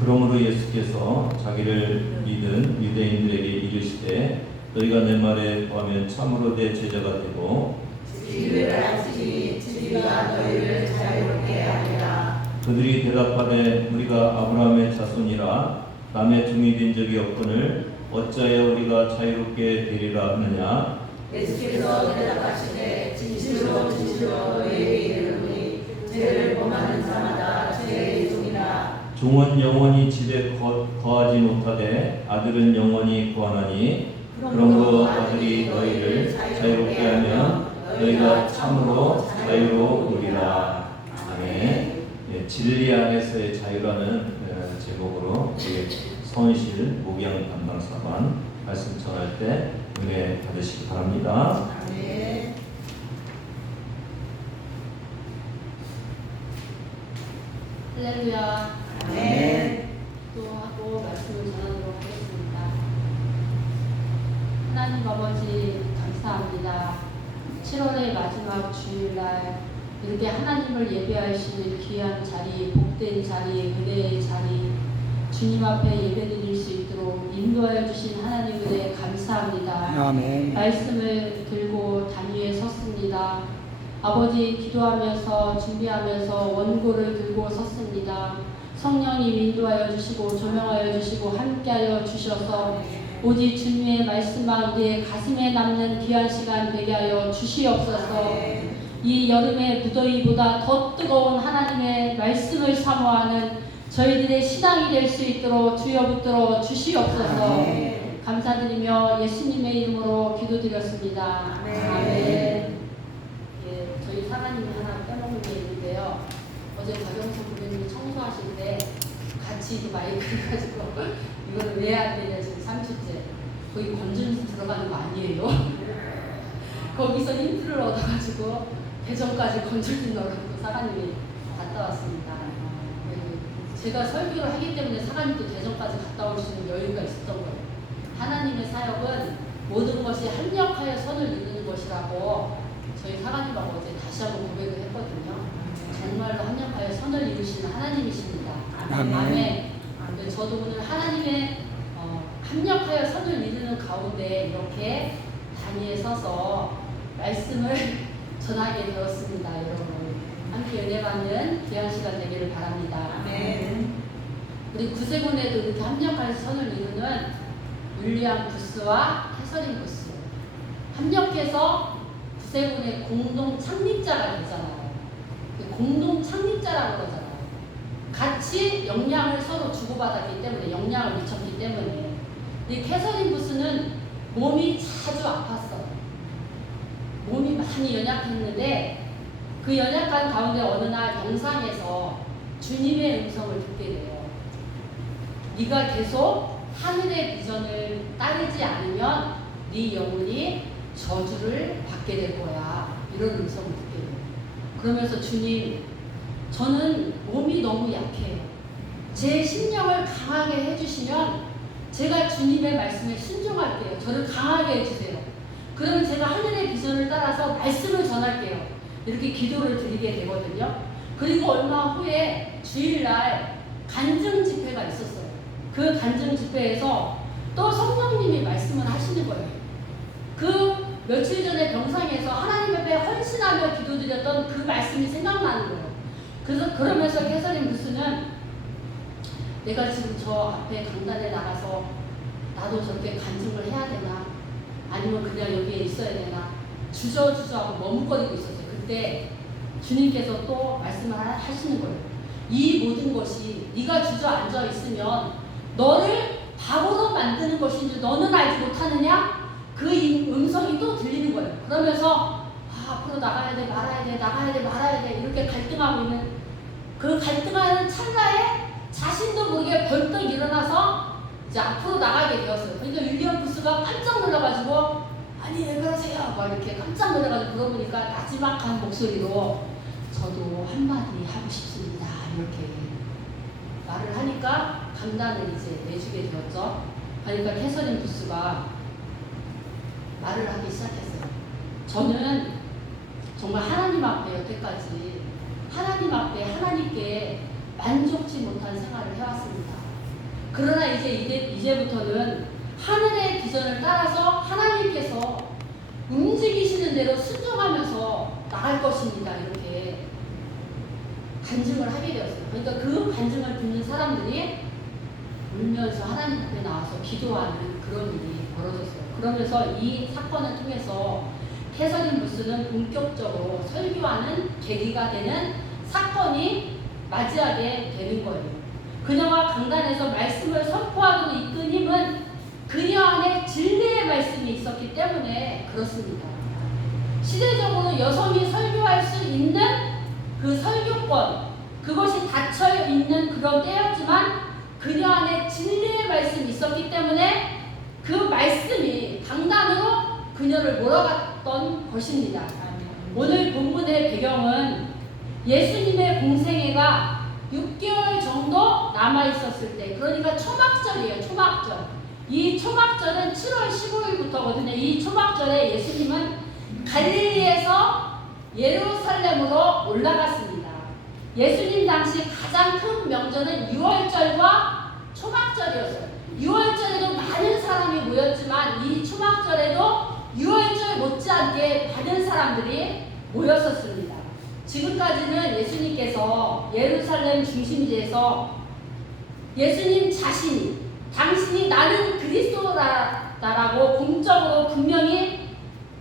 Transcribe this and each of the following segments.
그러므로 예수께서 자기를 믿은 유대인들에게 이르시되 너희가 내 말에 거하면 참으로 내 제자가 되고 주의를 알지니 주의가 너희를 자유롭게 하리라. 그들이 대답하되 우리가 아브라함의 자손이라 남의 종이 된 적이 없거늘 어찌하여 우리가 자유롭게 되리라 하느냐. 예수께서 대답하시되 진실로 진실로 너희에게 이르노니 죄를 범하는 자마다 죄의 종이라. 종은 영원히 집에 거하지 못하되 아들은 영원히 거하나니 그러므로 아들이 너희를 자유롭게 하면 너희가 참으로 자유로우리라. 아멘. 예, 진리 안에서의 자유라는 제목으로 우리 서은실 목양 담당사관 말씀 전할 때 은혜 받으시기 바랍니다. 아멘. 할렐루야. 아멘. 기도하고 말씀을 전하도록 하겠습니다. 하나님 아버지 감사합니다. 7월의 마지막 주일날 이렇게 하나님을 예배하시는 귀한 자리, 복된 자리, 은혜의 자리, 주님 앞에 예배드릴 수 있도록 인도하여 주신 하나님 은혜 감사합니다. 아멘. 말씀을 들고 단위에 섰습니다. 아버지 기도하면서 준비하면서 원고를 들고 섰습니다. 성령님 인도하여 주시고 조명하여 주시고 함께하여 주셔서 오직 주님의 말씀만 우리의 가슴에 남는 귀한 시간 되게 하여 주시옵소서. 이 여름의 무더위보다 더 뜨거운 하나님의 말씀을 사모하는 저희들의 신앙이 될 수 있도록 주여 붙들어 주시옵소서. 감사드리며 예수님의 이름으로 기도드렸습니다. 아멘. 예, 저희 사관님이 하나 빼먹은 게 있는데요. 어제 박영선 부모님이 청소하실 때 같이 이 마이크를 가지고 이거는 왜 안 되냐 지금 30째 거기 건전지 들어가는 거 아니에요? 거기서 힌트를 얻어가지고 대전까지 건전지 넣으라고 사관님이 갔다 왔습니다. 제가 설교를 하기 때문에 사관님도 대전까지 갔다 올 수 있는 여유가 있었던 거예요. 하나님의 사역은 모든 것이 합력하여 선을 이루는 것이라고 저희 사관님하고 어제 다시 한번 고백을 했거든요. 정말로 합력하여 선을 이루시는 하나님이십니다. 아멘. 저도 오늘 하나님의 합력하여 선을 이루는 가운데 이렇게 단위에 서서 말씀을 전하게 되었습니다. 여러분 함께 은혜 받는 귀한 시간 되기를 바랍니다. 아멘. 우리 구세군에도 이렇게 합력하여 선을 이루는 윌리엄 부스와 캐서린 부스 합력해서 구세군의 공동 창립자가 되잖아요. 공동 창립자라고 그러잖아요. 같이 영향을 서로 주고받았기 때문에 영향을 미쳤기 때문에 이 캐서린 부스는 몸이 자주 아팠어요. 몸이 많이 연약했는데 그 연약한 가운데 어느 날 영상에서 주님의 음성을 듣게 돼요. 네가 계속 하늘의 비전을 따르지 않으면 네 영혼이 저주를 받게 될 거야. 이런 음성을 듣게 돼요. 그러면서 주님, 저는 몸이 너무 약해요. 제 심령을 강하게 해주시면 제가 주님의 말씀에 순종할게요. 저를 강하게 해주세요. 그러면 제가 하늘의 비전을 따라서 말씀을 전할게요. 이렇게 기도를 드리게 되거든요. 그리고 얼마 후에 주일날 간증 집회가 있었어요. 그 간증 집회에서 또 성령님이 말씀을 하시는 거예요. 그 며칠 전에 병상에서 하나님 앞에 헌신하며 기도드렸던 그 말씀이 생각나는 거예요. 그래서 그러면서 캐서린 부스는 내가 지금 저 앞에 강단에 나가서 나도 저렇게 간증을 해야 되나 아니면 그냥 여기에 있어야 되나 주저하고 머뭇거리고 있었어요. 그때 주님께서 또 말씀을 하시는 거예요. 이 모든 것이 네가 주저앉아 있으면 너를 바보로 만드는 것인지 너는 알지 못하느냐? 그 음성이 또 들리는 거예요. 그러면서 앞으로 나가야 돼 말아야 돼 나가야 돼 말아야 돼 이렇게 갈등하고 있는 그 갈등하는 찰나에 자신도 모르게 벌떡 일어나서 이제 앞으로 나가게 되었어요. 그러니까 윌리엄 부스가 깜짝 놀라가지고 아니 왜 그러세요? 막 이렇게 깜짝 놀라가지고 물어보니까 나지막한 목소리로 저도 한마디 하고 싶습니다. 이렇게 말을 하니까 강단을 이제 내주게 되었죠. 그러니까 캐서린 부스가 말을 하기 시작했어요. 저는 정말 하나님 앞에 여태까지 하나님 앞에 하나님께 만족치 못한 생활을 해왔습니다. 그러나 이제부터는 하늘의 비전을 따라서 하나님께서 움직이시는 대로 순종하면서 나갈 것입니다. 이렇게 간증을 하게 되었어요. 그러니까 그 간증을 듣는 사람들이 울면서 하나님 앞에 나와서 기도하는 그런 일이 벌어졌어요. 그러면서 이 사건을 통해서 캐서린 무스는 본격적으로 설교하는 계기가 되는 사건이 맞이하게 되는 거예요. 그녀가 강단에서 말씀을 선포하고 이끈 힘은 그녀 안에 진리의 말씀이 있었기 때문에 그렇습니다. 시대적으로 여성이 설교할 수 있는 그 설교권, 그것이 닫혀 있는 그런 때였지만 그녀 안에 진리의 말씀이 있었기 때문에 그 말씀이 강단으로 그녀를 몰아갔던 것입니다. 오늘 본문의 배경은 예수님의 공생애가 6개월 정도 남아있었을 때, 그러니까 초막절이에요. 초막절. 이 초막절은 7월 15일부터거든요. 이 초막절에 예수님은 갈릴리에서 예루살렘으로 올라갔습니다. 예수님 당시 가장 큰 명절은 유월절과 초막절이었어요. 유월절에도 많은 사람이 모였지만 이 초막절에도 유월절 못지않게 많은 사람들이 모였었습니다. 지금까지는 예수님께서 예루살렘 중심지에서 예수님 자신이 당신이 나는 그리스도다라고 공적으로 분명히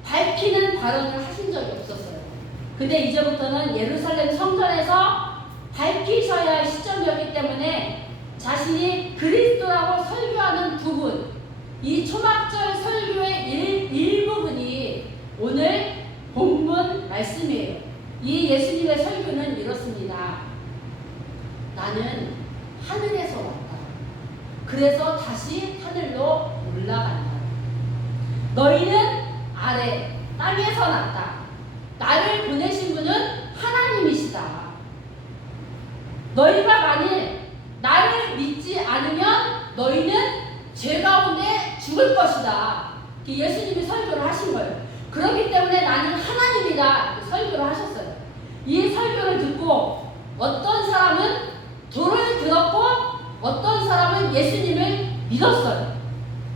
밝히는 발언을 하신 적이 없었어요. 근데 이제부터는 예루살렘 성전에서 밝히셔야 할 시점이었기 때문에 자신이 그리스도라고 설교하는 부분, 이 초막절 설교의 일부분이 오늘 본문 말씀이에요. 이 예수님의 설교는 이렇습니다. 나는 하늘에서 왔다. 그래서 다시 하늘로 올라간다. 너희는 아래 땅에서 났다. 나를 보내신 분은 하나님이시다. 너희가 만일 나를 믿지 않으면 너희는 죄 가운데 죽을 것이다. 예수님이 설교를 하신 거예요. 그렇기 때문에 나는 하나님이다. 설교를 하셨어요. 이 설교를 듣고 어떤 사람은 돌을 들었고 어떤 사람은 예수님을 믿었어요.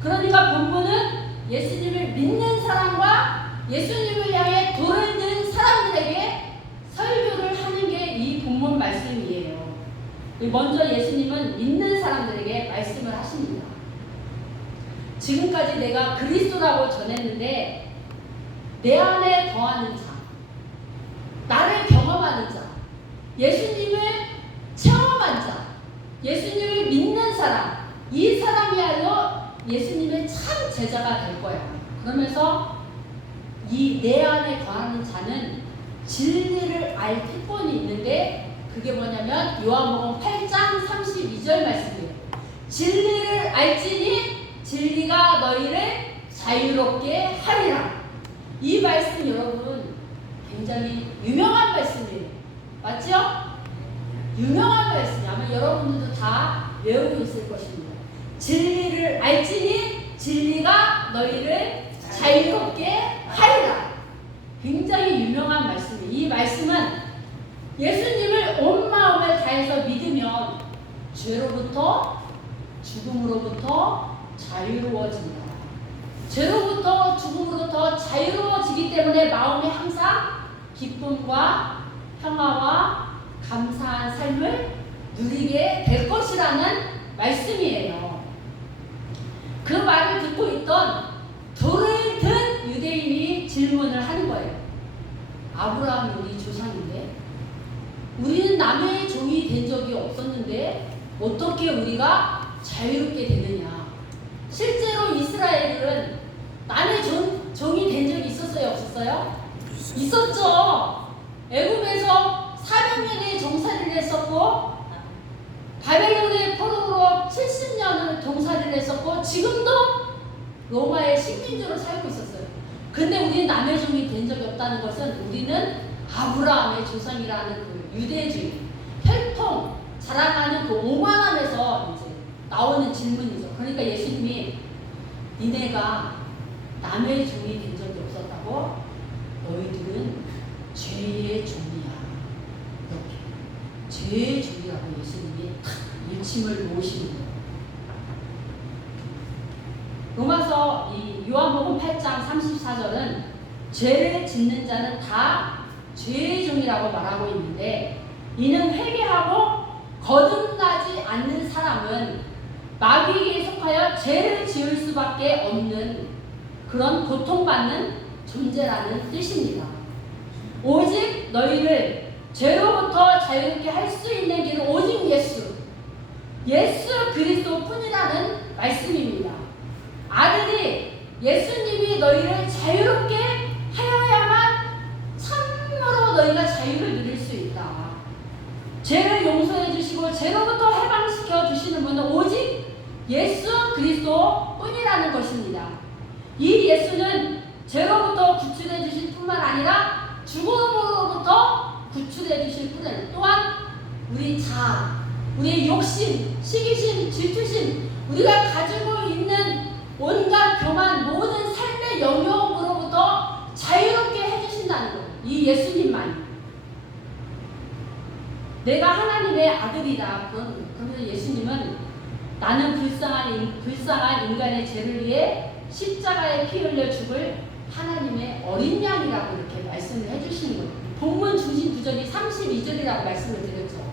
그러니까 본문은 예수님을 믿는 사람과 예수님을 향해 돌을 든 사람들에게 설교를 하는 게 이 본문 말씀이에요. 먼저 예수님은 믿는 사람들에게 말씀을 하십니다. 지금까지 내가 그리스도라고 전했는데 내 안에 거하는 자, 나를 경험하는 자, 예수님을 체험한 자, 예수님을 믿는 사람, 이 사람이야말로 예수님의 참 제자가 될 거야. 그러면서 이 내 안에 거하는 자는 진리를 알 특권이 있는데 그게 뭐냐면 요한복음 8장 32절 말씀이에요. 진리를 알지니 진리가 너희를 자유롭게 하리라. 이 말씀 여러분 굉장히 유명한 말씀이에요. 맞죠? 유명한 말씀이 아마 여러분들도 다 외우고 있을 것입니다. 진리를 알지니 진리가 너희를 자유롭게 하리라. 굉장히 유명한 말씀이에요. 이 말씀은 예수님을 온 마음을 다해서 믿으면 죄로부터 죽음으로부터 자유로워진다. 죄로부터 죽음으로부터 자유로워지기 때문에 마음에 항상 기쁨과 평화와 감사한 삶을 누리게 될 것이라는 말씀이에요. 그 말을 듣고 있던 돌을 든 유대인이 질문을 하는 거예요. 아브라함이 우리 조상인데 우리는 남의 종이 된 적이 없었는데 어떻게 우리가 자유롭게 되느냐. 실제로 이스라엘은 남의 종이 된 적이 있었어요? 없었어요? 있었죠. 애굽에서 400년의 종살이를 했었고 바벨론의 포로로 70년을 종살이를 했었고 지금도 로마의 식민지로 살고 있었어요. 근데 우리는 남의 종이 된 적이 없다는 것은 우리는 아브라함의 조상이라는 그 유대주의, 혈통, 자랑하는 그 오만함에서 이제 나오는 질문이죠. 그러니까 예수님이 니네가 남의 종이 된 적이 없었다고? 너희들은 죄의 종이야. 이렇게 죄의 종이라고 예수님이 탁 일침을 놓으시는 거예요. 그래서 이 요한복음 8장 34절은 죄를 짓는 자는 다 죄의 종이라고 말하고 있는데, 이는 회개하고 거듭나지 않는 사람은 마귀에게 속하여 죄를 지을 수밖에 없는 그런 고통받는 존재라는 뜻입니다. 오직 너희를 죄로부터 자유롭게 할 수 있는 길은 오직 예수 그리스도 뿐이라는 말씀입니다. 아들이 예수님이 너희를 자유롭게 하여야만 참으로 너희가 자유를 누릴 수 있다. 죄를 용서해 주시고 죄로부터 해방시켜 주시는 분은 오직 예수 그리스도 뿐이라는 것입니다. 이 예수는 죄로부터 구출해 주실 뿐만 아니라 죽음으로부터 구출해 주실 뿐, 또한 우리 자아, 우리의 욕심, 시기심, 질투심, 우리가 가지고 있는 온갖 교만, 모든 삶의 영역으로부터 자유롭게 해주신다는 거예요. 이 예수님만이. 내가 하나님의 아들이다. 그러면서 예수님은 나는 불쌍한 인간의 죄를 위해 십자가에 피 흘려 죽을 하나님의 어린 양이라고 이렇게 말씀을 해주시는 거예요. 본문 중심 구절이 32절이라고 말씀을 드렸죠.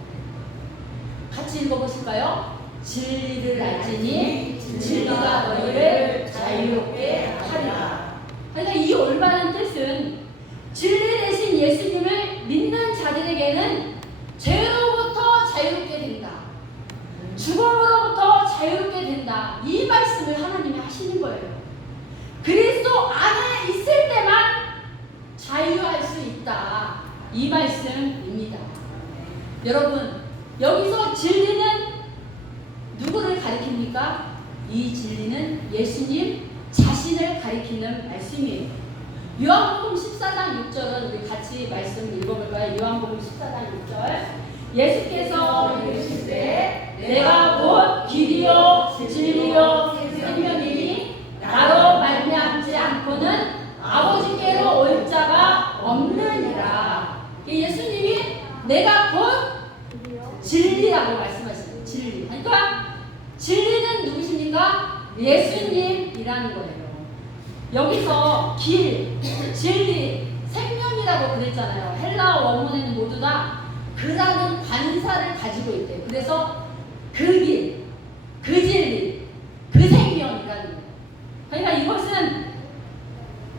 같이 읽어보실까요? 진리를 알지니 진리가 너희를 자유롭게 하리라. 그러니까 이 올바른 뜻은 진리 대신 예수님을 믿는 자들에게는 죄로부터 자유롭게 된다. 죽음으로부터 자유롭게 된다. 이 말씀을 하나님이 하시는 거예요. 그리스도 안에 있을 때만 자유할 수 있다. 이 말씀입니다. 여러분, 여기서 진리는 누구를 가리킵니까? 이 진리는 예수님 자신을 가리키는 말씀이에요. 요한복음 14장 6절은 우리 같이 말씀 읽어볼까요? 요한복음 14장 6절. 예수께서 이르실 때 내가 곧 길이요 진리요 생명이니 나로 말미암지 않고는 아버지께로 올 자가 없느니라. 예수님이 내가 곧 진리라고 말씀하시는 진리. 그러니까 진리는 누구십니까? 예수님이라는 거예요. 여기서 길, 진리, 생명이라고 그랬잖아요. 헬라어 원문에는 모두 다 그라는 관사를 가지고 있대요. 그래서 그 길, 그 진리, 그 생명이라는 거예요. 그러니까 이것은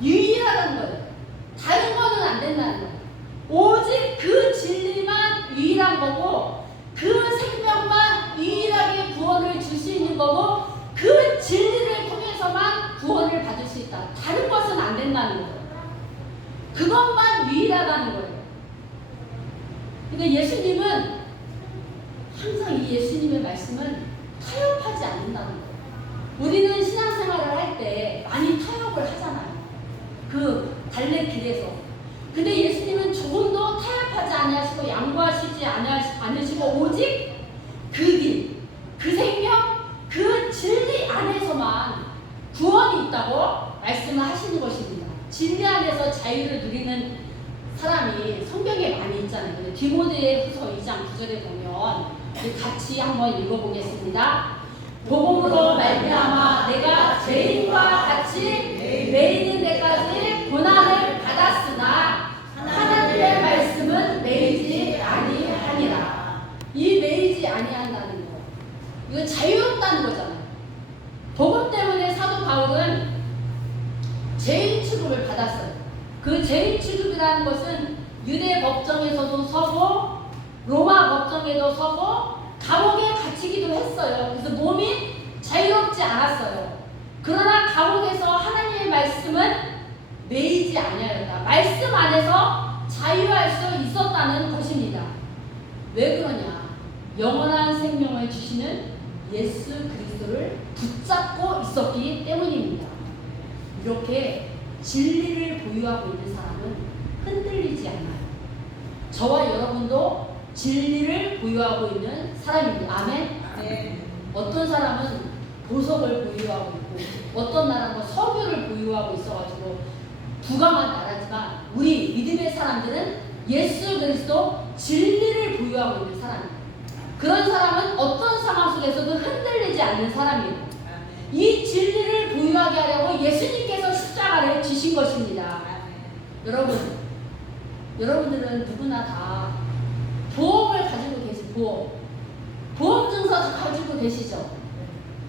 유일하다는 거예요. 다른 거는 안 된다는 거예요. 오직 그 진리만 유일한 거고, 그 생명만 유일하게 구원을 줄 수 있는 거고, 그 진리를 통해서만 구원을 받을 수 있다. 다른 것은 안 된다는 거예요. 그것만 유일하다는 거예요. 그러니까 예수님은 항상 이 예수님의 말씀은 타협하지 않는다는 거예요. 우리는 신앙생활을 할 때 많이 타협을 하잖아요. 그 달래길에서. 근데 예수님은 조금도 타협하지 아니하시고 양보하시지 않으시고 오직 그 길, 그 생명, 그 진리 안에서만 구원이 있다고 말씀을 하시는 것입니다. 진리 안에서 자유를 누리는 사람이 성경에 많이 있잖아요. 디모데후서 2장 9절에 보면 우리 같이 한번 읽어보겠습니다. 복음으로 말미암아 내가 죄인과 같이 매이는 데까지 고난을 받았으나 하나님의 말씀은 매이지 아니하니라. 이 매이지 아니한다는 거, 이거 자유롭다는 거잖아요. 복음 때문에 사도 바울은 죄인 취급을 받았어요. 그 죄인 취급이라는 것은 유대 법정에서도 서고 로마 법정에도 서고 감옥에 갇히기도 했어요. 그래서 몸이 자유롭지 않았어요. 그러나 감옥에서 하나님의 말씀은 매이지 아니하였다. 말씀 안에서 자유할 수 있었다는 것입니다. 왜 그러냐? 영원한 생명을 주시는 예수 그리스도를 붙잡고 있었기 때문입니다. 이렇게 진리를 보유하고 있는 사람은 흔들리지 않아요. 저와 여러분도 진리를 보유하고 있는 사람입니다. 아멘? 네. 어떤 사람은 보석을 보유하고 있고 어떤 나라는 석유를 보유하고 있어가지고 부강한 나라지만 우리 믿음의 사람들은 예수 그리스도 진리를 보유하고 있는 사람입니다. 그런 사람은 어떤 상황 속에서도 흔들리지 않는 사람이에요. 이 진리를 보유하게 하려고 예수님께서 십자가를 지신 것입니다. 여러분들은 누구나 다 보험을 가지고 보험 증서 다 가지고 계시죠?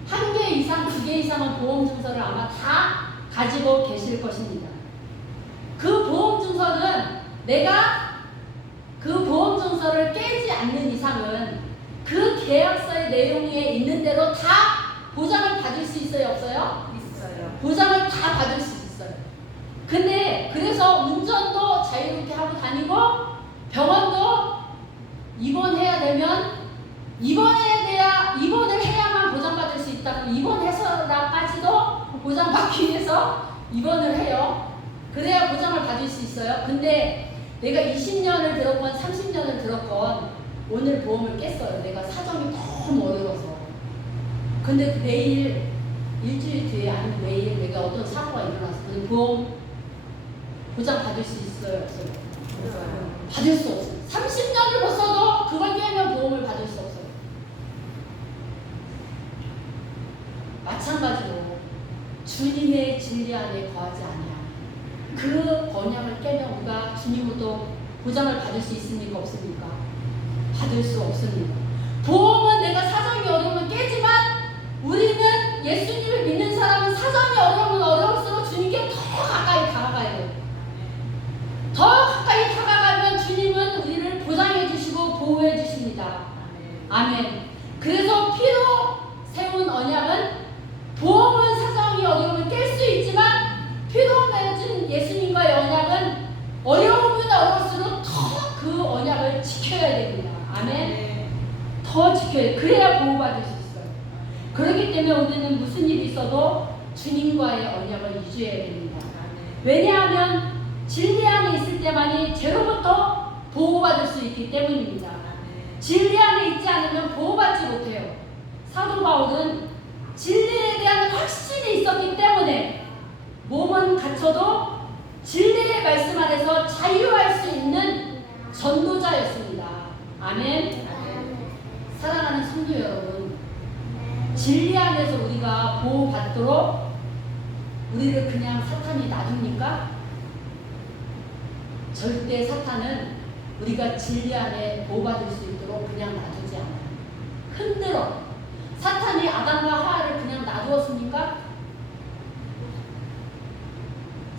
1개 이상, 2개 이상은 보험 증서를 아마 다 가지고 계실 것입니다. 그 보험 증서는 내가 그 보험 증서를 깨지 않는 이상은 그 계약서의 내용에 있는 대로 다 보장을 받을 수 있어요, 없어요? 있어요. 보장을 다 받을 수 있어요. 근데 그래서 운전도 자유롭게 하고 다니고 병원도 입원해야 되면 입원을 해야만 보장받을 수 있다고 입원해서라까지도 보장받기 위해서 입원을 해요. 그래야 보장을 받을 수 있어요. 근데 내가 20년을 들었건 30년을 들었건 오늘 보험을 깼어요. 내가 사정이 너무 어려워서. 근데 내일 일주일 뒤에 아니면 내일 내가 어떤 사고가 일어났을 때 보험 보장 받을 수 있어요, 없어요? 받을 수 없어요. 30년을 벌써도 그걸 깨면 보험을 받을 수 없어요. 마찬가지로 주님의 진리 안에 거하지 아니하면 그 언약을 깨면 우리가 주님으로부터 보장을 받을 수 있습니까, 없습니까? 받을 수 없습니다. 보험은 내가 사정이 어려우면 깨지만 우리는 예수님을 믿는 사람은 사정이 어려우면 어려울수록 주님께 더 가까이 다가가야 돼요. 더 가까이 다가가면 주님은 우리를 보장해 주시고 보호해 주십니다. 아멘. 그래서 피로 세운 언약은 보험은 사정이 어려우면 깰 수 있지만 피로 맺은 예수님과의 언약은 어려우면 어려울수록 더 그 언약을 지켜야 됩니다. 아멘. 더 지켜야 돼요. 그래야 보호받을 수 있어요. 그렇기 때문에 우리는 무슨 일이 있어도 주님과의 언약을 유지해야 됩니다. 왜냐하면 진리 안에 있을 때만이 죄로부터 보호받을 수 있기 때문입니다. 진리 안에 있지 않으면 보호받지 못해요. 사도 바울은 진리에 대한 확신이 있었기 때문에 몸은 갇혀도 진리의 말씀 안에서 자유할 수 있는 전도자였습니다. 아멘. 사랑하는 성도 여러분, 진리 안에서 우리가 보호받도록 우리를 그냥 사탄이 놔둡니까? 절대 사탄은 우리가 진리 안에 보호받을 수 있도록 그냥 놔두지 않아요. 흔들어. 사탄이 아담과 하와를 그냥 놔두었습니까?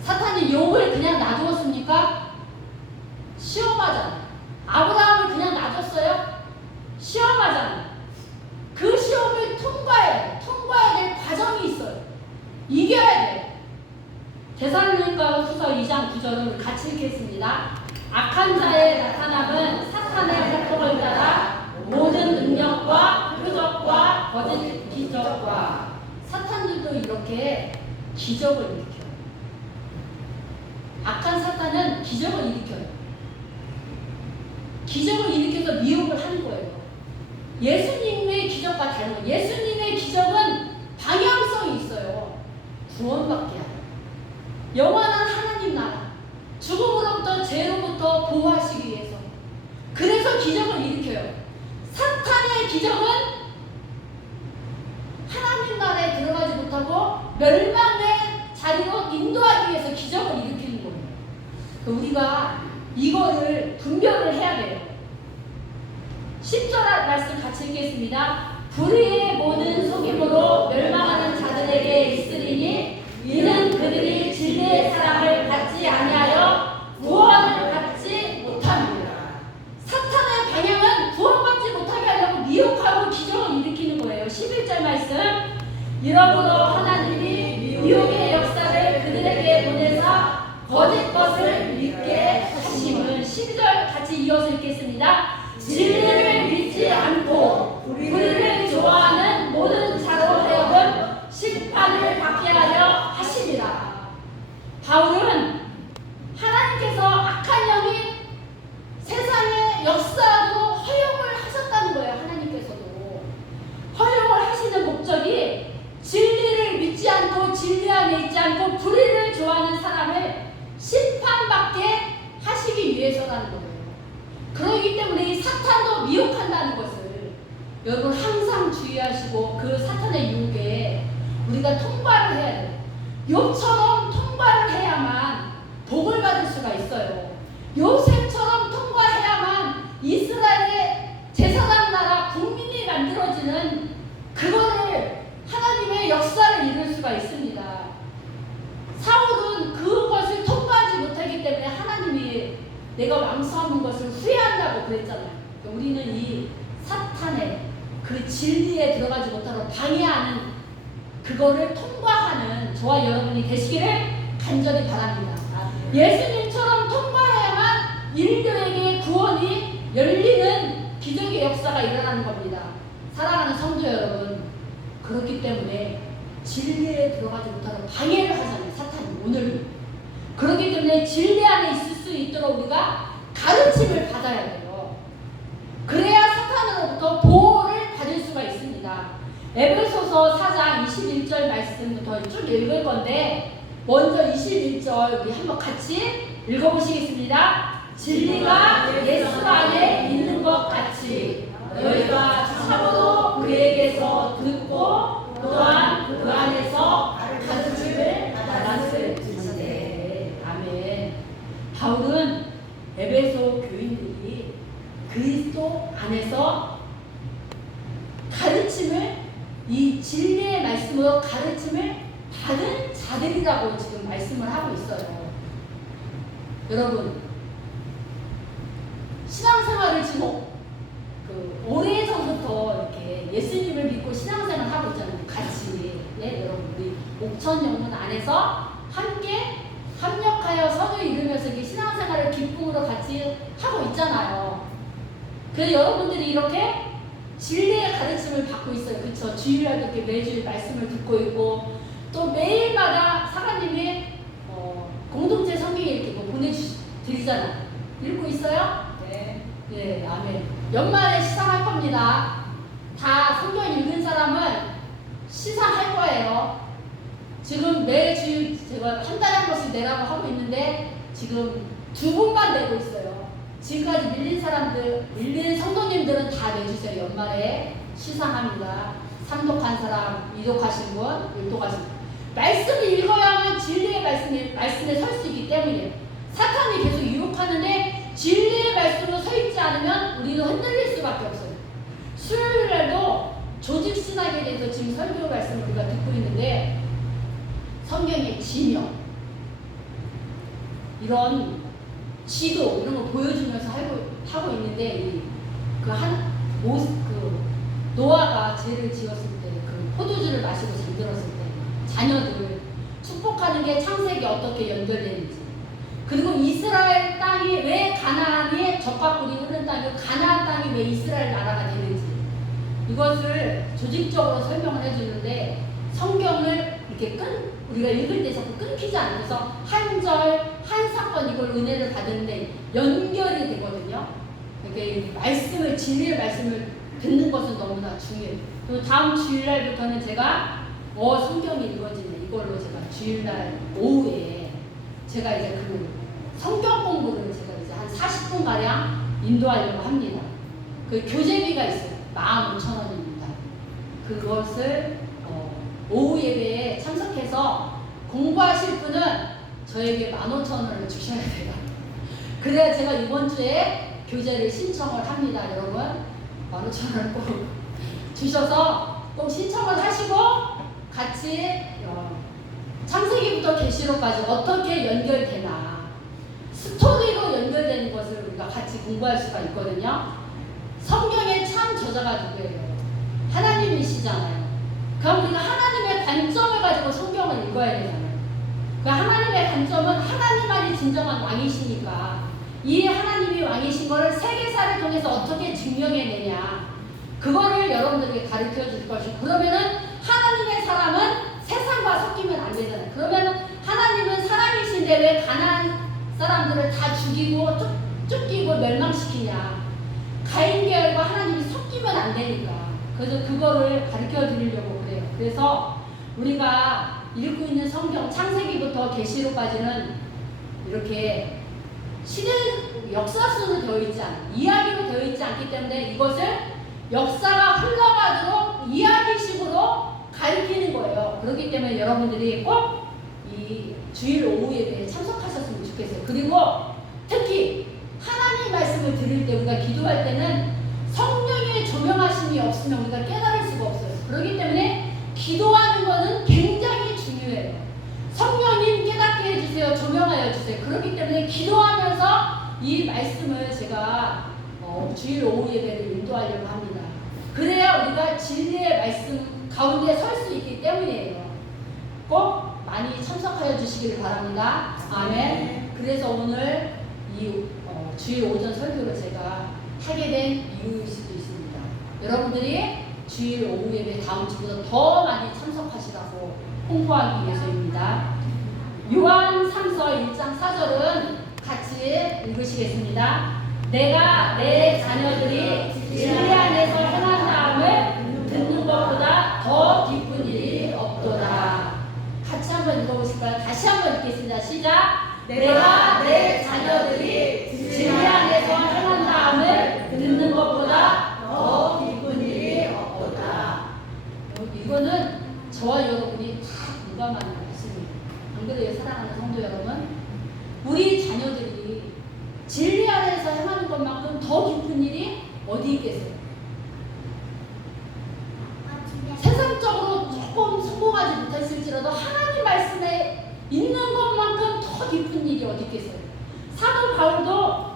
사탄이 욥을 그냥 놔두었습니까? 시험하잖아요. 아브라함을 그냥 놔뒀어요? 시험하잖아요. 그 시험을 통과해야 될 과정이 있어요. 이겨야 돼요. 데살로니가 후서 2장 9절을 같이 읽겠습니다. 악한 자의 나타남은 사탄의 활동을 따라 모든 능력과 표적과 거짓 기적과 사탄들도 이렇게 기적을 일으켜요. 악한 사탄은 기적을 일으켜요. 기적을 일으켜서 미혹을 하는 거예요. 예수님의 기적과 다른 거예요. 예수님의 기적은 방향성이 있어요. 구원받게 하고 영원한 하나님 나라, 죽음으로부터 죄로부터 보호하시기 위해서. 그래서 기적을 일으켜요. 사탄의 기적은 하나님 나라에 들어가지 못하고 멸망의 자리로 인도하기 위해서 기적을 일으키는 거예요. 우리가 이거를 분별을 해야 돼요. 10절 말씀 같이 읽겠습니다. 불의의 모든 속임으로 멸망하는 자들에게 있으리니 이는 그들이 진리의 사랑을 받지 아니하여 구원을 받지 못합니다. 사탄의 방향은 구원받지 못하게 하려고 미혹하고 기적을 일으키는 거예요. 11절 말씀. 이러므로 하나님이 미혹의 역사를 그들에게 보내사 거짓 것을 믿게 하심을. 12절 같이 이어서 읽겠습니다. 진리를 믿지 않고 불의를 좋아하는 모든 자로 하여금 심판을 받게 하려 하심이라. 바울은 하나님께서 악한 영이 세상에 역사도 허용을 하셨다는 거예요. 하나님께서도 허용을 하시는 목적이 진리를 믿지 않고 진리 안에 있지 않고 불의를 좋아하는 사람을 심판받게 하시기 위해서라는 거예요. 그렇기 때문에 이 사탄도 미혹한다는 것을 여러분 항상 주의하시고 그 사탄의 유혹에 우리가 통과를 해야 돼요. 욥처럼 통과를 해야만 복을 받을 수가 있어요. 요셉처럼 통과해야만 이스라엘의 제사장 나라 국민이 만들어지는 그거를 하나님의 역사를 이룰 수가 있습니다. 사울은 그것을 통과하지 못하기 때문에 하나님이 내가 왕수하는 것을 후회한다고 그랬잖아요. 우리는 이 사탄의 그 진리에 들어가지 못하고 방해하는 그거를 통과하는 저와 여러분이 되시기를 간절히 바랍니다. 예수님처럼 통과해야만 인류에게 구원이 열리는 기적의 역사가 일어나는 겁니다. 사랑하는 성도 여러분, 그렇기 때문에 진리에 들어가지 못하고 방해를 하잖아요. 사탄이 오늘. 그렇기 때문에 진리 안에 있을 수 있도록 우리가 가르침을 받아야 돼요. 그래야 사탄으로부터 보호를 받을 수가 있습니다. 에베소서 4장 21절 말씀부터 쭉 읽을 건데 먼저 21절 우리 한번 같이 읽어보시겠습니다. 진리가 예수 안에 있는 것 같이 너희가 참으로 그에게서 듣고 또한 그 안에서 가르침을 받았을지니. 아멘. 바울은 에베소 교인들이 그리스도 안에서 가르침을 이 진리의 말씀으로 가르침을 받은 자들이라고 지금 말씀을 하고 있어요. 여러분, 신앙생활을 지금 오래전부터 이렇게 예수님을 믿고 신앙생활을 하고 있잖아요. 같이. 네, 여러분, 우리 옥천 영문 안에서 함께 협력하여 선을 이루면서 이렇게 신앙생활을 기쁨으로 같이 하고 있잖아요. 그래서 여러분들이 이렇게 진리의 가르침을 받고 있어요. 그쵸? 주일날도 이렇게 매주일 말씀을 듣고 있고, 또 매일마다 사관님이 공동체 성경에 이렇게 뭐 보내드리잖아요. 읽고 있어요? 네. 네, 아멘. 연말에 시상할 겁니다. 다 성경 읽은 사람은 시상할 거예요. 지금 매주 제가 한 달에 한 번씩 내라고 하고 있는데 지금 2분만 내고 있어요. 지금까지 밀린 사람들, 밀린 성도님들은 다 내주세요. 연말에 시상합니다. 삼독한 사람, 이독하신 분, 율독하신 분. 말씀을 읽어야만 진리의 말씀에 설 수 있기 때문에 사탄이 계속 유혹하는데 진리의 말씀으로 서 있지 않으면 우리는 흔들릴 수밖에 없어요. 수요일날도 조직신학에 대해서 지금 설교 말씀을 우리가 듣고 있는데 성경의 지명, 이런 지도 이런 거 보여주면서 하고 있는데 노아가 죄를 지었을 때 그 포도주를 마시고 잠들었을 때 자녀들을 축복하는 게 창세기 어떻게 연결되는지, 그리고 이스라엘 땅이 왜 가나안의 젖과 꿀이 흐르는 땅이고 가나안 땅이 왜 이스라엘 나라가 되는지 이것을 조직적으로 설명을 해주는데 성경을 이렇게 우리가 읽을 때 자꾸 끊기지 않아서 한 절, 한 사건 이걸 은혜를 받는데 연결이 되거든요. 이렇게 말씀을, 진리의 말씀을 듣는 것은 너무나 중요해요. 또 다음 주일날부터는 제가 성경이 읽어지네 이걸로 제가 주일날 오후에 제가 이제 그 성경 공부를 제가 이제 한 40분 가량 인도하려고 합니다. 그 교재비가 있어요. 15,000원입니다. 그것을 오후 예배에 참석해서 공부하실 분은 저에게 15,000원을 주셔야 돼요. 그래야 제가 이번 주에 교재를 신청을 합니다. 여러분 15,000원을 꼭 주셔서 꼭 신청을 하시고 같이 창세기부터 계시록까지 어떻게 연결되나 스토리로 연결되는 것을 우리가 같이 공부할 수가 있거든요. 성경의 참 저자가 누구예요? 하나님이시잖아요. 그럼 우리가 하나님의 관점을 가지고 성경을 읽어야 되잖아요. 그 하나님의 관점은 하나님만이 진정한 왕이시니까 이 하나님이 왕이신 것을 세계사를 통해서 어떻게 증명해내냐, 그거를 여러분들에게 가르쳐 줄 것이고, 그러면은 하나님의 사람은 세상과 섞이면 안 되잖아요. 그러면 하나님은 사람이신데 왜 가나안 사람들을 다 죽이고 쫓기고 멸망시키냐. 가인 계열과 하나님이 섞이면 안 되니까. 그래서 그거를 가르쳐 드리려고 그래요. 그래서 우리가 읽고 있는 성경 창세기부터 계시록까지는 이렇게 역사순으로 되어 있지 않아요. 이야기로 되어 있지 않기 때문에 이것을 역사가 흘러가도록 이야기식으로 가르치는 거예요. 그렇기 때문에 여러분들이 꼭 이 주일 오후 예배에 참석하셨으면 좋겠어요. 그리고 특히 하나님 말씀을 들을 때 우리가 기도할 때는 성령의 조명하심이 없으면 우리가 깨달을 수가 없어요. 그렇기 때문에 기도하는 것은 굉장히 중요해요. 성령님 깨닫게 해주세요. 조명하여 주세요. 그렇기 때문에 기도하면서 이 말씀을 제가 주일 오후 예배를 인도하려고 합니다. 그래야 우리가 진리의 말씀 가운데 설 수 있기 때문이에요. 꼭 많이 참석하여 주시기를 바랍니다. 아멘. 그래서 오늘 이 주일 오전 설교를 제가 하게 된 이유일 수도 있습니다. 여러분들이 주일 오후 예배 다음 주보다 더 많이 참석하시라고 홍보하기 위해서입니다. 요한 3서 1장 4절은 같이 읽으시겠습니다. 내가 내 자녀들이 진리 안에서 행한 다음을 듣는 것보다 더 기쁜 일이 없도다. 같이 한번 읽어보실까요? 다시 한번 읽겠습니다. 시작. 내가 내 자녀들이 진리 안에서 행한 다음을 듣는 것보다 더 기쁜 일이 없도다. 이거는 저와 여러분이 다 공감하는 말씀입니다. 안 그래요, 사랑하는 성도 여러분? 우리 자녀들이 진리 안에서 행하는 것만큼 더 기쁜 일이 어디 있겠어요? 세상적으로 조금 성공하지 못했을지라도 하나님 말씀에 있는 것만큼 더 기쁜 일이 어디 있겠어요? 사도 바울도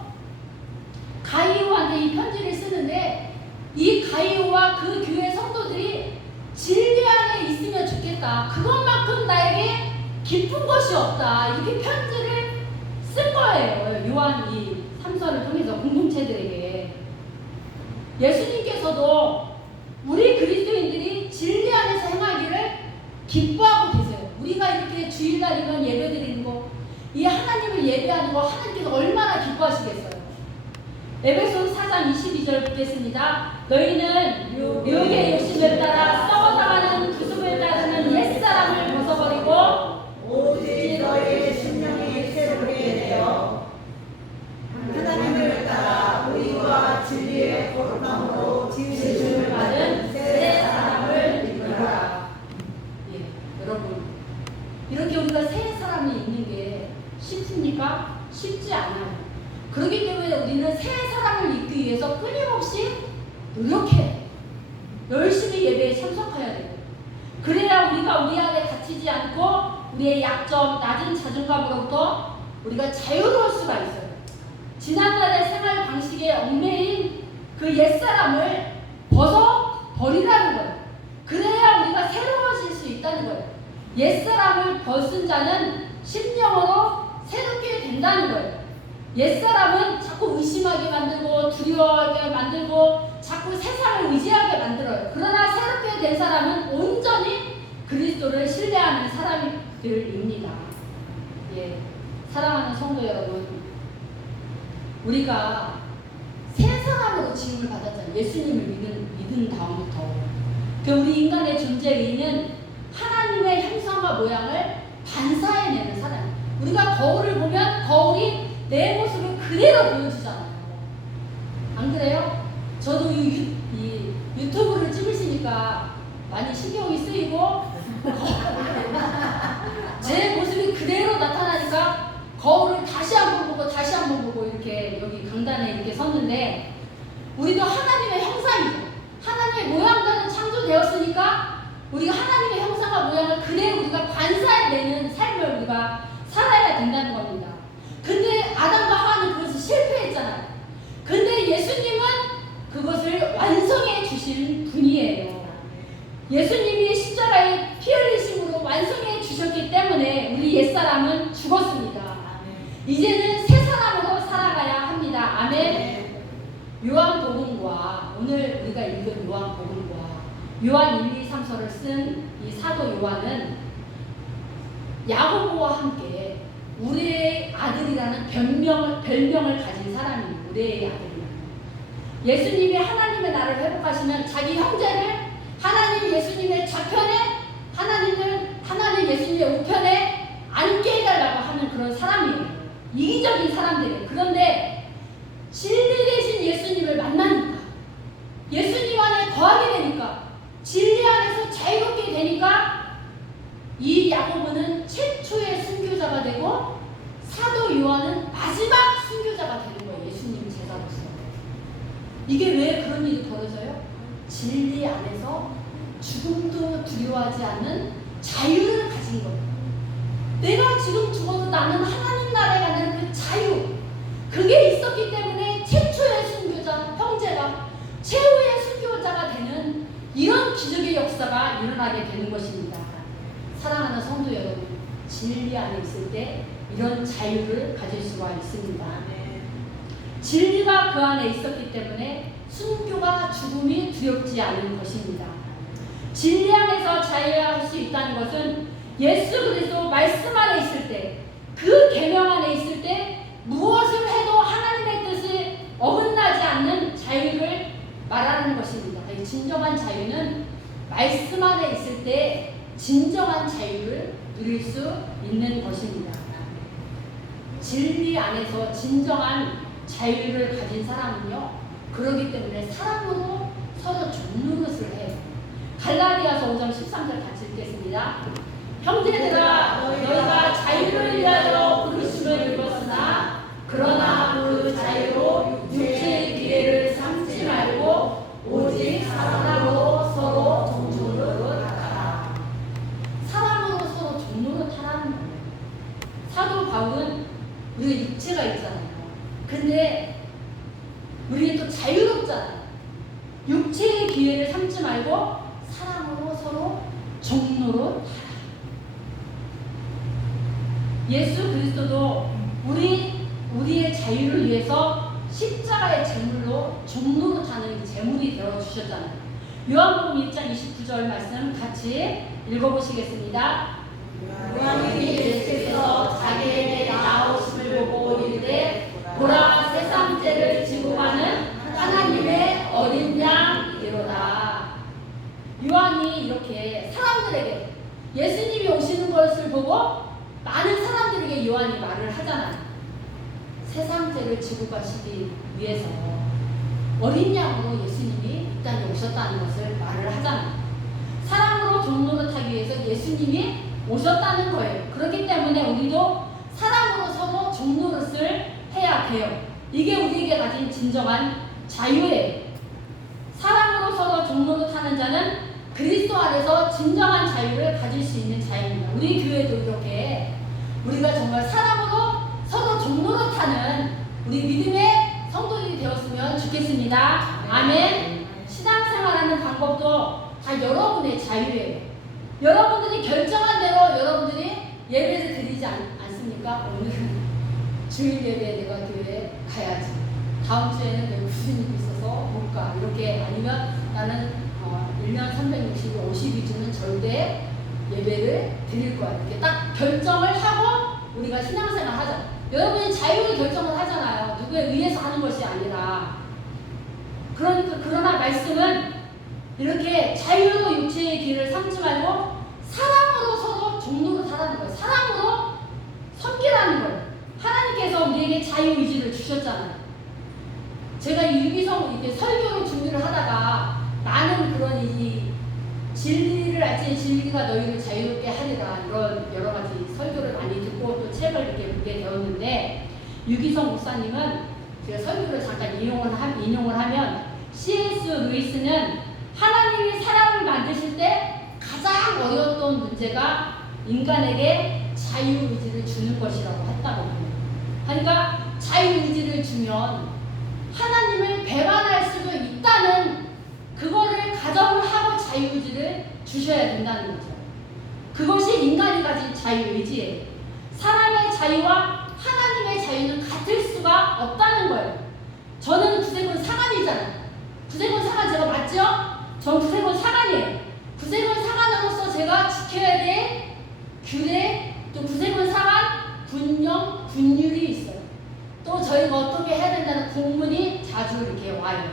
가이오한테 이 편지를 쓰는데 이 가이오와 그 교회 성도들이 진리 안에 있으면 좋겠다. 그것만큼 나에게 기쁜 것이 없다. 이렇게 편지를 쓴 거예요. 요한 이 3서를 통해서 공동체들에게. 예수님께서도 우리 그리스도인들이 진리 안에서 행하기를 기뻐하고 계세요. 우리가 이렇게 주일날이면 예배드리는 거, 이 하나님을 예배하는 거 하나님께서 얼마나 기뻐하시겠어요. 에베소서 4장 22절 보겠습니다. 너희는 유혹의 욕심을 따라 썩어나가는 구습을 따르는 옛사람을 벗어버리고 오직 너희의 심령이 새롭게 되어 하나님을 따라 의와 진리의 거룩함으로 지으심을 받은 새 사람을 입으라. 예, 여러분 이렇게 우리가 새 사람이 있는 게 쉽습니까? 쉽지 않아요. 그렇기 때문에 우리는 새 사람을 입기 위해서 끊임없이 노력해. 열심히 예배에 참석해야 돼요. 그래야 우리가 우리 안에 갇히지 않고 우리의 약점, 낮은 자존감으로부터 우리가 자유로울 수가 있어요. 지난날의 생활 방식에 얽매인 그 옛사람을 벗어버리라는 거예요. 그래야 우리가 새로워질 수 있다는 거예요. 옛사람을 벗은 자는 심령으로 새롭게 된다는 거예요. 옛사람은 자꾸 의심하게 만들고 두려워하게 만들고 자꾸 세상을 의지하게 만들어요. 그러나 새롭게 된 사람은 온전히 그리스도를 신뢰하는 사람들입니다. 예, 사랑하는 성도 여러분, 우리가 새 사람으로 지음을 받았잖아요. 예수님을 믿은 다음부터. 그 우리 인간의 존재 의의는 하나님의 형상과 모양을 반사해내는 사람. 우리가 거울을 보면 거울이 내 모습을 그대로 보여주잖아요. 안 그래요? 저도 이 유튜브를 찍으시니까 많이 신경이 쓰이고 제 모습이 그대로 나타나니까 거울을 다시 한번 보고 다시 한번 보고 이렇게 여기 강단에 이렇게 섰는데 우리도 하나님의 형상이죠. 하나님의 모양대로 창조되었으니까 우리가 하나님의 형상과 모양을 그대로 우리가 반사해내는 삶을 우리가 살아야 된다는 겁니다. 근데 아담과 하와는 그것을 실패했잖아요. 근데 예수님은 그것을 완성해 주신 분이에요. 예수님이 십자가에 피 흘리심으로 완성해 주셨기 때문에 우리 옛사람은 죽었습니다. 이제는 새 사람으로 살아가야 합니다. 아멘. 요한복음과 오늘 우리가 읽은 요한복음과 요한 1, 2, 3서를 쓴 이 사도 요한은 야고보와 함께 우리의 아들이라는 별명을 가진 사람입니다. 우리의 아들이라는. 예수님이 하나님의 나라를 회복하시면 자기 형제를 하나님 예수님의 좌편에 하나님 예수님의 우편에 앉게 해달라고 하는 그런 사람이에요. 이기적인 사람들이에요. 그런데 진리 대신 예수님을 만나니까 예수님 안에 거하게 되니까 진리 안에서 자유롭게 되니까 이 야고보는 최초의 순교자가 되고 사도 요한은 마지막 순교자가 되는 거예요. 예수님 제자로서. 이게 왜 그런 일이 벌어져요? 진리 안에서 죽음도 두려워하지 않는 자유를 가진 거예요. 내가 지금 죽어도 나는 하나님 나라에 가는 그 자유, 그게 있었기 때문에 최초의 순교자, 형제가 최후의 순교자가 되는 이런 기적의 역사가 일어나게 되는 것입니다. 사랑하는 성도 여러분, 진리 안에 있을 때 이런 자유를 가질 수가 있습니다. 진리가 그 안에 있었기 때문에 순교가 죽음이 두렵지 않은 것입니다. 진리 안에서 자유할 수 있다는 것은 예수 그리스도 말씀 안에 있을 때, 그 계명 안에 있을 때 무엇을 해도 하나님의 뜻이 어긋나지 않는 자유를 말하는 것입니다. 진정한 자유는 말씀 안에 있을 때 진정한 자유를 누릴 수 있는 것입니다. 진리 안에서 진정한 자유를 가진 사람은요, 그러기 때문에 사랑으로 서로 종노릇을 해요. 갈라디아서 5장 13절 같이 읽겠습니다. 형제들아, 너희가 자유를 위하여 부르심을 입었으나 그러나 그 자유로 육체의 기회를 삼지 말고 오직 사랑으로 서로 종노릇 하라. 사랑으로 서로 종노릇 하라는 거예요. 사도 바울은 우리가 육체가 있잖아요. 근데 우리는 또 자유롭잖아요. 육체의 기회를 삼지 말고 사랑으로 서로 종노릇 하라. 예수 그리스도도 우리의 자유를 위해서 십자가의 제물로 종노릇하는 제물이 되어 주셨잖아요. 요한복음 1장 29절 말씀 같이 읽어보시겠습니다. 요한이 예수께서 자기에게 나오심을 보고 이르되 보라, 세상 죄를 지고 가는 하나님의 어린 양이로다. 요한이 이렇게 사람들에게 예수님이 오시는 것을 보고 많은 사람들에게 요한이 말을 하잖아요. 세상 죄를 지고 가시기 위해서 어린 양으로 예수님이 이 땅에 오셨다는 것을 말을 하잖아요. 사랑으로 종노릇하기 위해서 예수님이 오셨다는 거예요. 그렇기 때문에 우리도 사랑으로 서로 종노릇을 해야 돼요. 이게 우리에게 가진 진정한 자유예요. 사랑으로 서로 종노릇하는 자는 그리스도 안에서 진정한 자유를 가질 수 있는 자입니다. 우리 교회도 이렇게 우리가 정말 사랑으로 서로 종노릇하는 우리 믿음의 성도들이 되었으면 좋겠습니다. 아멘. 신앙생활하는 방법도 다 여러분의 자유예요. 여러분들이 결정한 대로 여러분들이 예배를 드리지 않습니까? 오늘은 주일 예배 내가 교회에 가야지. 다음 주에는 내가 무슨 일이 있어서 못 가. 이렇게 아니면 나는 1년 365, 52주는 절대 예배를 드릴 거야. 이렇게 딱 결정을 하고 우리가 신앙생활 하자. 여러분이 자유로 결정을 하잖아요. 누구에 의해서 하는 것이 아니라. 그러나 말씀은 이렇게 자유로 육체의 길을 삼지 말고 사랑으로 서로 종로를 하라는 거예요. 사랑으로 섬기라는 거예요. 하나님께서 우리에게 자유의지를 주셨잖아요. 제가 이 유기성 이렇게 설교로 준비를 하다가 많은 그런 이 진리를 알지 진리가 너희를 자유롭게 하리라 이런 여러 가지 설교를 많이 듣고 또 책을 이렇게 보게 되었는데 유기성 목사님은 제가 설교를 잠깐 인용을 하면 C.S. 루이스는 하나님이 사람을 만드실 때 가장 어려웠던 문제가 인간에게 자유의지를 주는 것이라고 했다고 합니다. 그러니까 자유의지를 주면 하나님을 배반할 수도 있다는 그거를 가정을 하고 자유의지를 주셔야 된다는 거죠. 그것이 인간이 가진 자유의지예요. 사람의 자유와 하나님의 자유는 같을 수가 없다는 거예요. 저는 구세군 사관이잖아요. 구세군 사관 제가 맞죠? 전 구세군 사관이에요. 구세군 사관으로서 제가 지켜야 될 규례, 또 구세군 사관 군령, 군율이 있어요. 또 저희가 어떻게 해야 된다는 공문이 자주 이렇게 와요.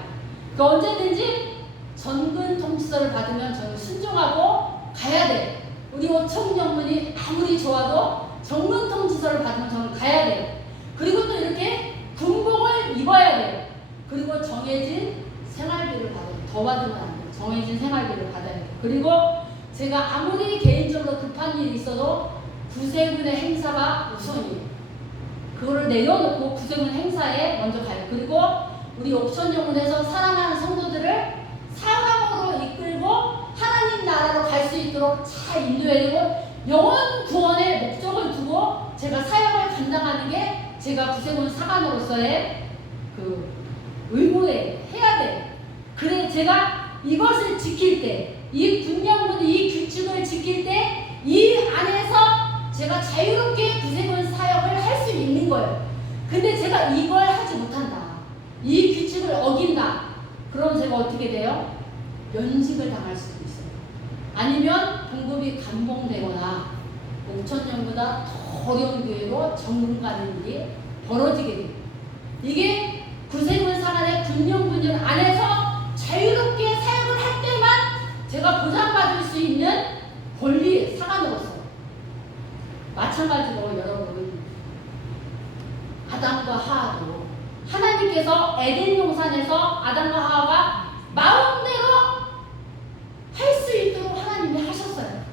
그러니까 언제든지 전근 통지서를 받으면 저는 순종하고 가야 돼. 우리 오청령문이 아무리 좋아도 전근 통지서를 받으면 저는 가야 돼요. 그리고 또 이렇게 군복을 입어야 돼요. 그리고 정해진 생활비를 받아요. 더 받으면 안 돼요. 정해진 생활비를 받아야 돼요. 그리고 제가 아무리 개인적으로 급한 일이 있어도 구세군의 행사가 우선이에요. 그거를 내려놓고 구세군 행사에 먼저 가요. 그리고 우리 옥천영문에서 사랑하는 성도들을 사랑으로 이끌고 하나님 나라로 갈 수 있도록 잘 인도해야 되고, 영원 구원의 목적을 두고 제가 사역을 감당하는 게 제가 구세군 사관으로서의 그 의무에 해야 돼. 그래 제가 이것을 지킬 때, 이 군령문, 이 규칙을 지킬 때 이 안에서 제가 자유롭게 구세군 사역을 할 수 있는 거예요. 근데 제가 이걸 하지 못한다, 이 규칙을 어긴다, 그럼 제가 어떻게 돼요? 면직을 당할 수도 있어요. 아니면 봉급이 감봉되거나 옥천년보다 더 어려운 교회로 전문 가는 일이 벌어지게 돼요. 이게 구세군 사관의 군령분열 안에서 자유롭게 사역을 할 때만 제가 보장받을 수 있는 권리, 사관으로서. 마찬가지로 여러분, 아담과 하와도 하나님께서 에덴 동산에서 아담과 하와가 마음대로 할 수 있도록 하나님이 하셨어요.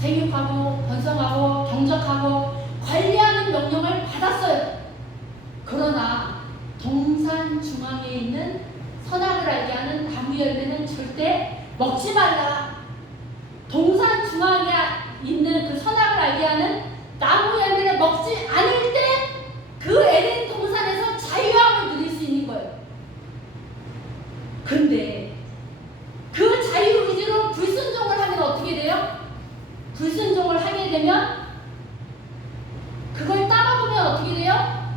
생육하고 번성하고 경작하고 관리하는 명령을 받았어요. 그러나 동산 중앙에 있는 선악을 알게 하는 나무 열매는 절대 먹지 말라. 동산 중앙에 있는 그 선악을 알게 하는 나무 열매를 먹지 않을 때 그 에덴 동산에서 자유함을 누릴 수 있는 거예요. 근데 그 자유 의지로 불순종을 하면 어떻게 돼요? 불순종을 하게 되면 그걸 따먹으면 어떻게 돼요?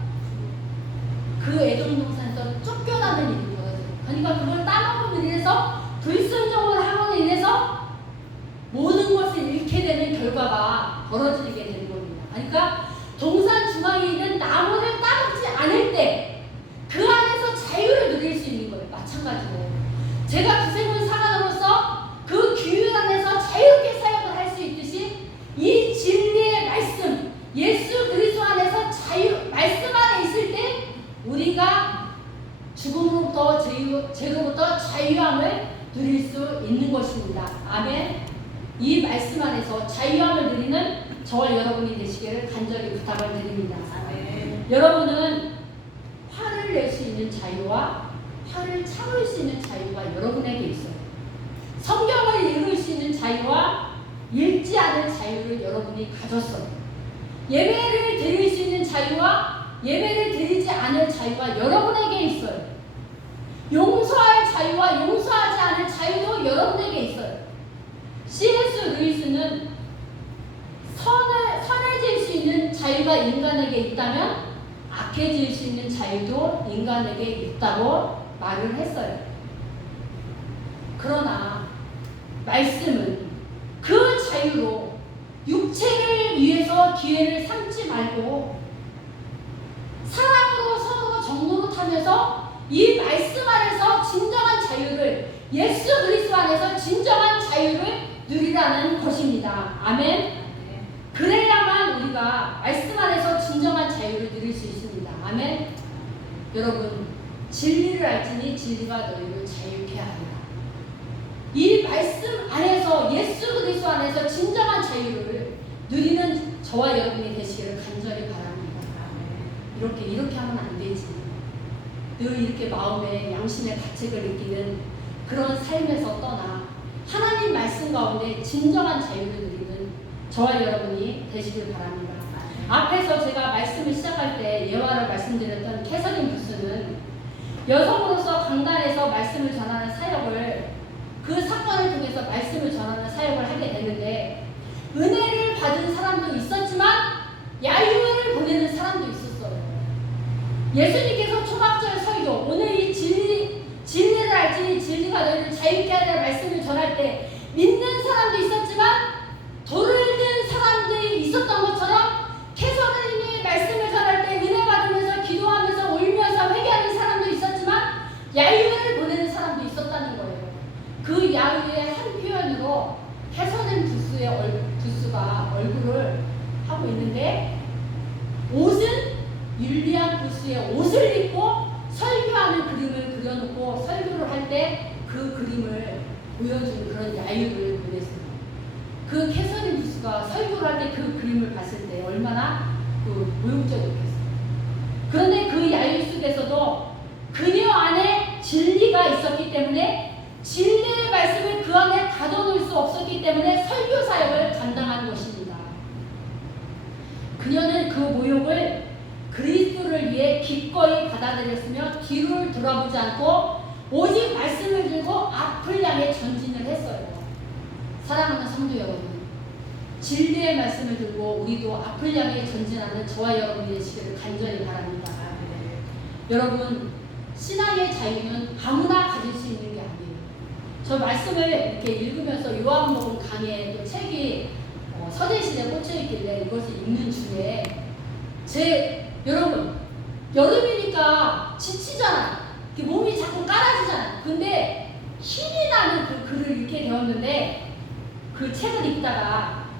그 에덴 동산에서 쫓겨나는 일이 벌어져요. 그러니까 그걸 따먹음으로 인해서, 불순종을 함으로 인해서 모든 것을 잃게 되는 결과가 벌어지게 되는 겁니다. 그러니까 동산 중앙에 있는 나무를 따먹지 않을 때 그 안에서 자유를 누릴 수 있는 거예요. 마찬가지로 제가 구세군 사관으로서 그 규율 안에서 자유롭게 사역을 할 수 있듯이, 이 진리의 말씀, 예수 그리스도 안에서 말씀 안에 있을 때 우리가 죽음으로부터, 죄로부터 자유함을 누릴 수 있는 것입니다. 아멘. 이 말씀 안에서 자유함을 누리는 저와 여러분이 되시기를 간절히 부탁을 드립니다. 아멘. 여러분은 화를 낼 수 있는 자유와 화를 참을 수 있는 자유가 여러분에게 있어요. 성경을 읽을 수 있는 자유와 읽지 않을 자유를 여러분이 가졌어요. 예배를 드릴 수 있는 자유와 예배를 드리지 않을 자유가 여러분에게 있어요. 용서할 자유와 용서하지 않을 자유도 여러분에게 있어요. C.S. 루이스는 선해질 수 있는 자유가 인간에게 있다면 악해질 수 있는 자유도 인간에게 있다고 말을 했어요. 그러나 말씀은 그 자유로 육체를 위해서 기회를 삼지 말고 사랑으로 서로 정노릇하면서 이 말씀 안에서 진정한 자유를, 예수 그리스도 안에서 진정한 자유를 누리라는 것입니다. 아멘. 그래야만 우리가 말씀 안에서 진정한 자유를 누릴 수 있습니다. 아멘. 여러분, 진리를 알지니 진리가 너희를 자유케 하리라. 이 말씀 안에서, 예수 그리스도 안에서 진정한 자유를 누리는 저와 여러분이 되시기를 간절히 바랍니다. 이렇게 하면 안 되지. 늘 이렇게 마음에 양심의 가책을 느끼는 그런 삶에서 떠나 하나님 말씀 가운데 진정한 자유를 누리는 저와 여러분이 되시길 바랍니다. 앞에서 제가 말씀을 시작할 때 예화를 말씀드렸던 캐서린 부스는 여성으로서 강단에서 말씀을 전하는 사역을, 그 사건을 통해서 말씀을 전하는 사역을 하게 되는데, 은혜를 받은 사람도 있었지만 야유를 보내는 사람도 있었어요. 예수님께서 초막절 설교, 오늘 이 진리를 알지니 진리가 너희를 자유케 하리라 말씀을 전할 때 믿는 사람도 있었지만 돌을 든 사람들이 있었던 것처럼, 캐서린이 말씀을 전할 때 은혜 받으면서 기도하면서 울면서 회개하는 사람도 있었지만 야유를 보내는 사람도 있었다는 거예요. 그 야유의 한 표현으로 캐서린 부스가 얼굴을 하고 있는데, 옷은 율리안 부스의 옷을 입고 설교하는 그림을 그려놓고 설교를 할 때 그 그림을 보여주는 그런 야유를 보냈어요. 그림을 봤을 때 얼마나 그 모욕적이었겠어요. 그런데 그 야유 속에서도 그녀 안에 진리가 있었기 때문에 진리의 말씀을 그 안에 가둬놓을 수 없었기 때문에 설교 사역을 감당한 것입니다. 그녀는 그 모욕을 그리스도를 위해 기꺼이 받아들였으며 뒤를 돌아보지 않고 오직 말씀을 들고 앞을 향해 전진을 했어요. 사랑하는 성도 여러분, 진리의 말씀을 들고 우리도 앞을 향해 전진하는 저와 여러분이 되시기를 간절히 바랍니다. 여러분, 신앙의 자유는 아무나 가질 수 있는 게 아니에요. 저 말씀을 이렇게 읽으면서 요한복음 강의 또 책이 서재실에 꽂혀있길래 이것을 읽는 중에 여러분, 여름이니까 지치잖아. 몸이 자꾸 깔아지잖아. 근데 힘이 나는 그 글을 읽게 되었는데 그 책을 읽다가